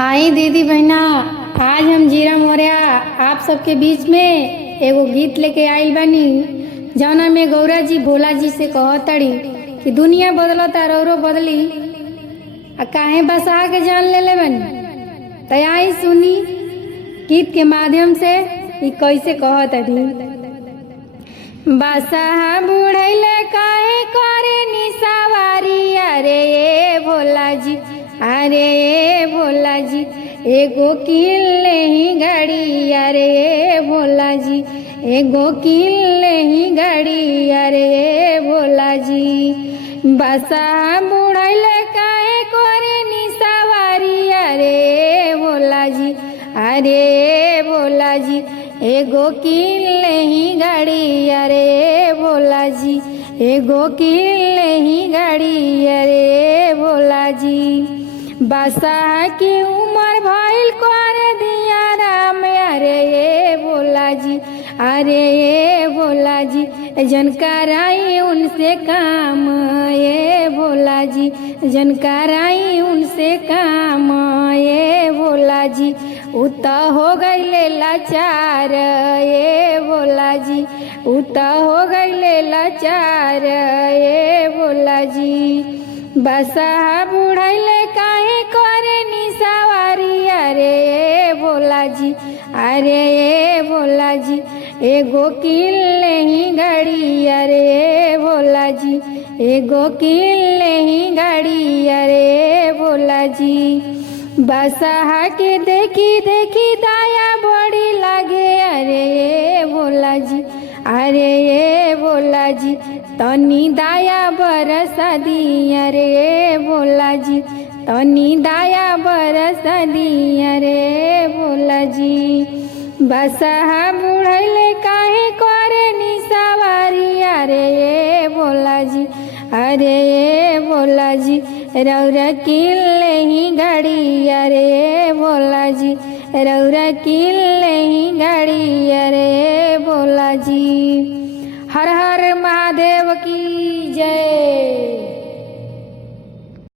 आई दीदी बहना, आज हम जीरा मोरिया आप सबके बीच में एगो गीत लेके आइल बानी, जौना में गौरा जी भोला जी से कहतड़ी कि दुनिया बदलता रौरो बदली, आ काहे बसा के जान ले बनी। तो आई सुनी गीत के माध्यम से ई कैसे कहतड़ी। बसा बुढ़ैले काहे करे निसवारी, अरे ए भोला जी, अरे ए भोला जी, एगो किल ही गाड़ी, अरे ए भोला जी, एगो किल ही गाड़ी, अरे ए भोला जी। बसा बुढ़ैले काहे करे निसवारी, अरे ए भोला जी, अरे ए भोला जी, एगो किल ही गाड़ी, अरे ए भोला जी, एगो किल ही गाड़ी, अरे ए भोला जी। बसा की उम्र भइल कर दिया राम, अरे ए भोला जी, अरे ए भोला जी, जनकाराई उनसे काम, ये भोला जी, जनकाराई उनसे काम, ये भोला जी। उता हो गईले लाचार, ये भोला जी, उता हो गईले लाचार, ये भोला जी। बसा बुढ़ैले काहे करे निसवारी, अरे ए भोला जी, अरे ए भोला जी, एगो किल ही गाड़ी, अरे ए भोला जी, एगो किल ही गाड़ी, अरे ए भोला जी। बसा के देखी देखी दाया बड़ी लागे, अरे ए भोला जी, अरे ए भोला जी, तनी दाया बरसा दी, अरे ए भोला जी, तनी दाया बरसा दी, अरे ए भोला जी। बसा बुढ़ैले काहे करे निसवारी, अरे ए भोला जी, अरे ए भोला जी, रौरा किल ही गाड़ी, अरे ए भोला जी, रौरा किल ही गाड़ी, अरे ए भोला जी।